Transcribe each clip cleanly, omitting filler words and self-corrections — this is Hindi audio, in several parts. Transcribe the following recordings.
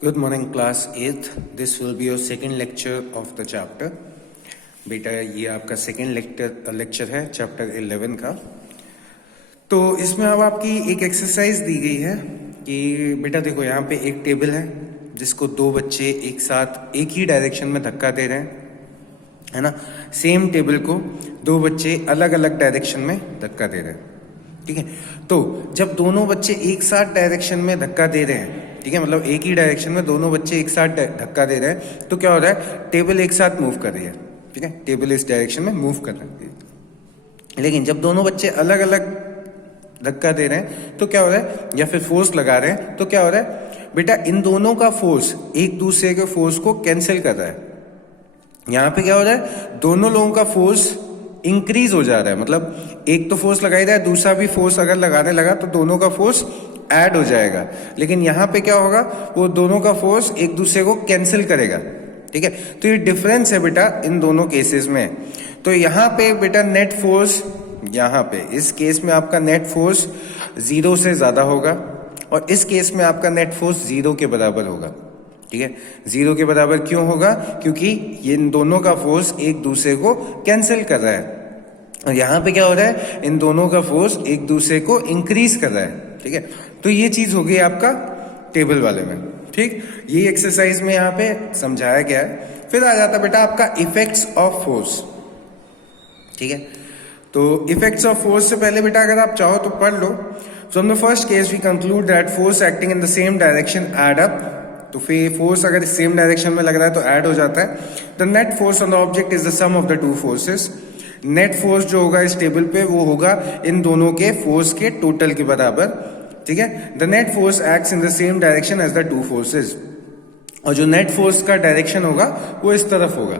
Good morning, class 8th. This will be your second lecture of the chapter. बेटा ये आपका सेकेंड लेक्चर है चैप्टर 11 का. तो इसमें अब आपकी एक एक्सरसाइज दी गई है कि बेटा देखो यहाँ पे एक टेबल है जिसको दो बच्चे एक साथ एक ही डायरेक्शन में धक्का दे रहे हैं, है ना. सेम टेबल को दो बच्चे अलग अलग डायरेक्शन में धक्का दे रहे हैं, ठीक है. तो जब दोनों बच्चे एक साथ डायरेक्शन में धक्का दे रहे हैं, ठीक है, मतलब एक ही डायरेक्शन में दोनों बच्चे एक साथ धक्का दे रहे हैं, तो क्या हो रहा है, टेबल एक साथ मूव कर रही है, ठीक है, टेबल इस डायरेक्शन में मूव कर रही है. लेकिन जब दोनों बच्चे अलग अलग धक्का दे रहे हैं तो क्या हो रहा है, या फिर फोर्स लगा रहे हैं तो क्या हो रहा है बेटा, इन दोनों का फोर्स एक दूसरे के फोर्स को कैंसिल कर रहा है. यहां पे क्या हो रहा है, दोनों लोगों का फोर्स इंक्रीज हो जा रहा है. मतलब एक तो फोर्स लगाई रहा है, दूसरा भी फोर्स अगर लगाने लगा तो दोनों का फोर्स ऐड हो जाएगा. लेकिन यहां पे क्या होगा, वो दोनों का फोर्स एक दूसरे को कैंसिल करेगा, ठीक है. तो ये डिफरेंस है बेटा इन दोनों केसेस में. तो यहां पे बेटा नेट फोर्स, यहां पे इस केस में आपका नेट फोर्स 0 से ज्यादा होगा और इस केस में आपका नेट फोर्स 0 के बराबर होगा, ठीक है. 0 के बराबर क्यों होगा, क्योंकि ये इन दोनों का फोर्स एक दूसरे को कैंसिल कर रहा है. और यहां पे क्या हो रहा है, इन दोनों का फोर्स एक दूसरे को इंक्रीज कर रहा है, ठीक है. तो ये चीज हो गई आपका टेबल वाले में, ठीक. ये एक्सरसाइज में यहाँ पे समझाया गया है. फिर आ जाता बेटा आपका इफेक्ट्स ऑफ फोर्स, ठीक है. तो इफेक्ट्स ऑफ फोर्स से पहले बेटा अगर आप चाहो तो पढ़ लो. So in the first case we conclude that force acting in the same direction add up. तो फिर फोर्स अगर सेम डायरेक्शन में लग रहा है तो ऐड हो जाता है. The net force on the object is the sum of the two forces. Net force जो होगा इस टेबल पे वो होगा इन दोनों के फोर्स के टोटल के बराबर, ठीक है. The net force acts in the same direction as the two forces. और जो नेट फोर्स का डायरेक्शन होगा वो इस तरफ होगा,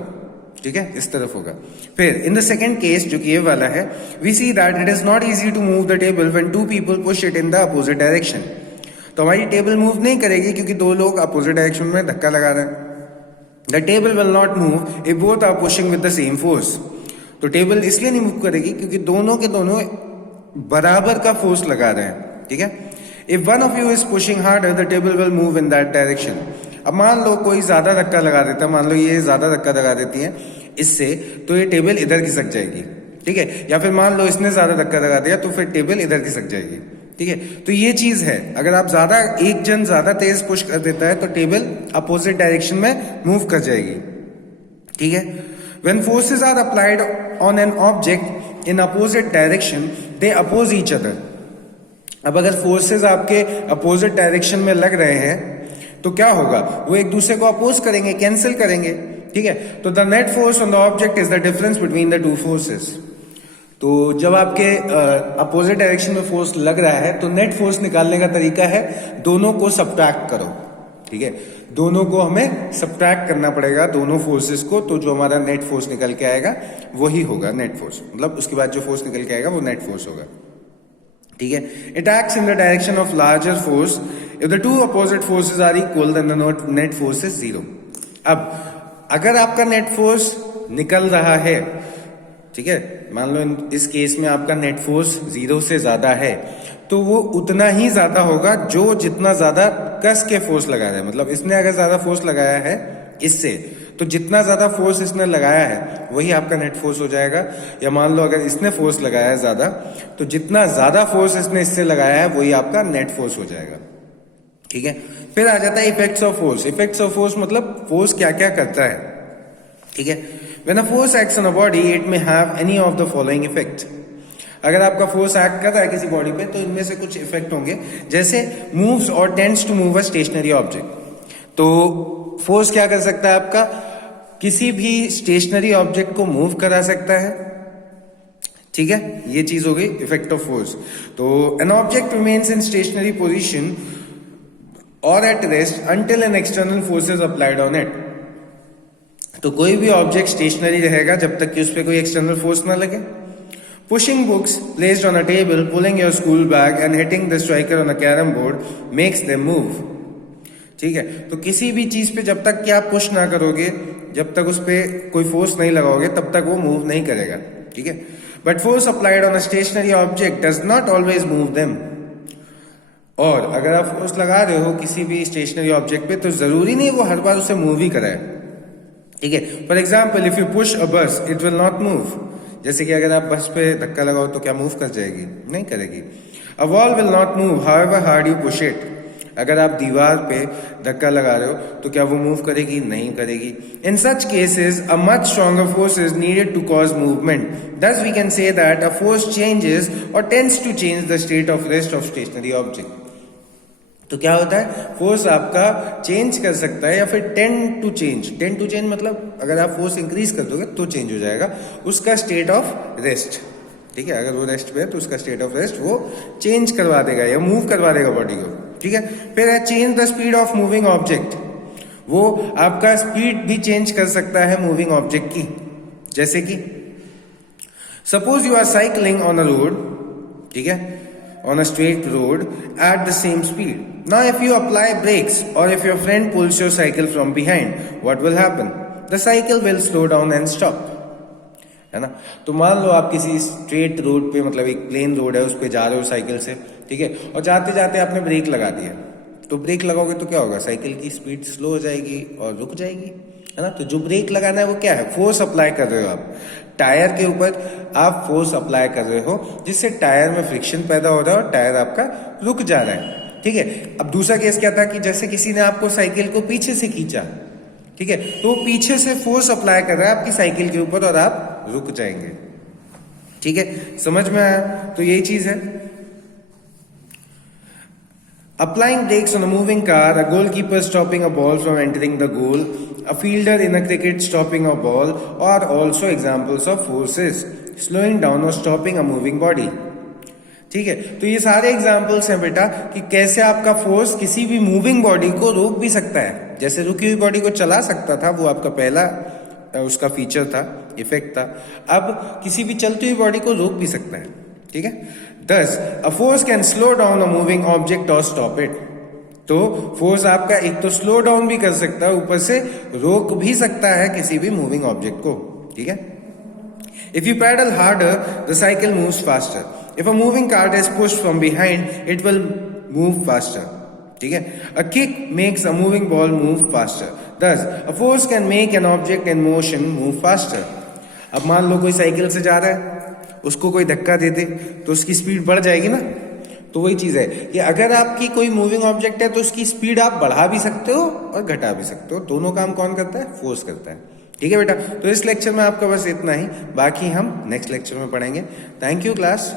ठीक है, इस तरफ होगा. फिर इन द सेकंड केस जो कि ये वाला है, we see that it is not easy to move the table when two people push it in the opposite direction. तो हमारी टेबल मूव नहीं करेगी क्योंकि दो लोग अपोजिट डायरेक्शन में धक्का लगा रहे हैं. The table will not move if both are pushing with the same force. तो टेबल इसलिए नहीं मूव करेगी क्योंकि दोनों के दोनों बराबर का फोर्स लगा रहे हैं, ठीक है. If one of you is pushing harder the table will move in that direction. अब मान लो कोई ज्यादा धक्का लगा देता है, मान लो ये ज्यादा धक्का लगा देती है इससे, तो ये टेबल इधर खिसक जाएगी, ठीक है. या फिर मान लो इसने ज्यादा धक्का लगा दिया तो फिर टेबल इधर खिसक जाएगी, ठीक है. तो ये चीज है, अगर आप ज्यादा एक जन ज्यादा तेज पुश कर देता है तो टेबल अपोजिट डायरेक्शन में मूव कर जाएगी, ठीक है. When forces are applied on an object in opposite direction, they oppose each other. अब अगर फोर्सेस आपके अपोजिट डायरेक्शन में लग रहे हैं तो क्या होगा, वो एक दूसरे को अपोज करेंगे, कैंसिल करेंगे, ठीक है. तो the net force on the object is the difference between the two forces. तो जब आपके अपोजिट डायरेक्शन में फोर्स लग रहा है तो नेट फोर्स निकालने का तरीका है दोनों को सब्ट्रैक्ट करो, ठीक है. दोनों को हमें सब्ट्रैक्ट करना पड़ेगा, दोनों फोर्सेस को. तो जो हमारा नेट फोर्स निकल के आएगा वही होगा नेट फोर्स, मतलब उसके बाद जो फोर्स निकल के आएगा वो नेट फोर्स होगा, ठीक है. It acts in the direction of larger force. If the two opposite forces are equal then the net force is 0. अब अगर आपका नेट फोर्स निकल रहा है, ठीक है, मान लो इस केस में आपका नेट फोर्स 0 से ज्यादा है, तो वो उतना ही ज्यादा होगा जो जितना ज्यादा कस के फोर्स लगा रहा है. मतलब इसने अगर ज्यादा फोर्स लगाया है इससे, तो जितना ज्यादा फोर्स इसने लगाया है वही आपका नेट फोर्स हो जाएगा. या मान लो अगर इसने फोर्स लगाया है ज्यादा, तो जितना ज्यादा फोर्स इसने इससे लगाया है वही आपका नेट फोर्स हो जाएगा, ठीक है. फिर आ जाता है effects of force. Effects of force मतलब फोर्स क्या क्या करता है, ठीक है. When a force acts on a body, it may have any of the following effect. अगर आपका फोर्स एक्ट कर रहा है किसी बॉडी पे तो इनमें से कुछ इफेक्ट होंगे, जैसे मूव्स और tends to move a stationary object. तो फोर्स क्या कर सकता है आपका, किसी भी स्टेशनरी ऑब्जेक्ट को मूव करा सकता है, ठीक है. ये चीज हो गई इफेक्ट ऑफ फोर्स. तो an object remains in stationary position और at rest until an external force is applied on it. तो कोई भी ऑब्जेक्ट स्टेशनरी रहेगा जब तक कि उस पर कोई एक्सटर्नल फोर्स ना लगे. Pushing books placed on a table, pulling your school bag and hitting the striker on a carrom board makes them move, ठीक है. तो किसी भी चीज पे जब तक कि आप पुश ना करोगे, जब तक उस पर कोई फोर्स नहीं लगाओगे, तब तक वो मूव नहीं करेगा, ठीक है. But force applied on a stationary object does not always move them. और अगर आप फोर्स लगा रहे हो किसी भी स्टेशनरी ऑब्जेक्ट पे तो जरूरी नहीं वो हर बार उसे मूव ही कराए, ठीक है। For example if you push अ बस इट विल नॉट मूव। जैसे कि अगर आप बस पे धक्का लगाओ तो क्या मूव कर जाएगी? नहीं करेगी। A wall will not move however hard you push it. अगर आप दीवार पे धक्का लगा रहे हो तो क्या वो मूव करेगी? नहीं करेगी। In such cases a much stronger force is needed to cause movement. Thus we can say that a force changes और tends to change the state of rest of stationary object. तो क्या होता है? फोर्स आपका चेंज कर सकता है या फिर टेंड टू चेंज मतलब अगर आप फोर्स इंक्रीज कर दोगे तो चेंज हो जाएगा उसका स्टेट ऑफ रेस्ट, ठीक है। अगर वो रेस्ट पे है तो उसका स्टेट ऑफ रेस्ट वो चेंज करवा देगा या मूव करवा देगा बॉडी को, ठीक है। फिर है change the speed of moving object. वो आपका स्पीड भी चेंज कर सकता है मूविंग ऑब्जेक्ट की। जैसे कि suppose you are cycling on a road, ठीक है, on a straight road at the same speed. Now if you apply brakes or if your friend pulls your cycle from behind, what will happen? The cycle will slow down and stop. है ना? तो मान लो आप किसी स्ट्रेट रोड पे मतलब एक प्लेन रोड है उस पे जा रहे हो साइकिल से, ठीक है, और जाते जाते आपने ब्रेक लगा दिया। तो ब्रेक लगाओगे तो क्या होगा? साइकिल की स्पीड स्लो हो जाएगी और रुक जाएगी, है ना। तो जो ब्रेक लगाना है वो क्या है? फोर्स अप्लाई कर रहे हो आप टायर के ऊपर, आप फोर्स अप्लाई कर रहे हो जिससे टायर में फ्रिक्शन पैदा हो रहा है और टायर आपका रुक जा रहा है, ठीक है। अब दूसरा केस क्या था कि जैसे किसी ने आपको साइकिल को पीछे से खींचा, ठीक है, तो पीछे से फोर्स अप्लाई कर रहा है आपकी साइकिल के ऊपर और आप रुक जाएंगे, ठीक है। समझ में आया? तो यही चीज है। Applying brakes on a moving car, a goalkeeper stopping a ball from entering the goal, a fielder in a cricket stopping a ball are also examples of forces slowing down or stopping a moving body. ठीक है, तो ये सारे एग्जाम्पल्स हैं बेटा कि कैसे आपका फोर्स किसी भी मूविंग बॉडी को रोक भी सकता है। जैसे रुकी हुई बॉडी को चला सकता था, वो आपका पहला उसका फीचर था, इफेक्ट था। अब किसी भी चलती हुई बॉडी को रोक भी सकता है, ठीक है। Thus, a force can slow down a moving object or stop it. तो फोर्स आपका एक तो स्लो डाउन भी कर सकता है, ऊपर से रोक भी सकता है किसी भी मूविंग ऑब्जेक्ट को, ठीक है। If you pedal harder, the cycle moves faster. If a moving cart is pushed from behind, it will move faster. ठीक है। A kick makes a moving ball move faster. Thus, a force can make an object in motion move faster. अब मान लो कोई साइकिल से जा रहा है, उसको कोई धक्का दे दे तो उसकी स्पीड बढ़ जाएगी ना। तो वही चीज है कि अगर आपकी कोई मूविंग ऑब्जेक्ट है तो उसकी स्पीड आप बढ़ा भी सकते हो और घटा भी सकते हो। दोनों काम कौन करता है? फोर्स करता है, ठीक है बेटा। तो इस लेक्चर में आपका बस इतना ही, बाकी हम नेक्स्ट लेक्चर में पढ़ेंगे। Thank you class.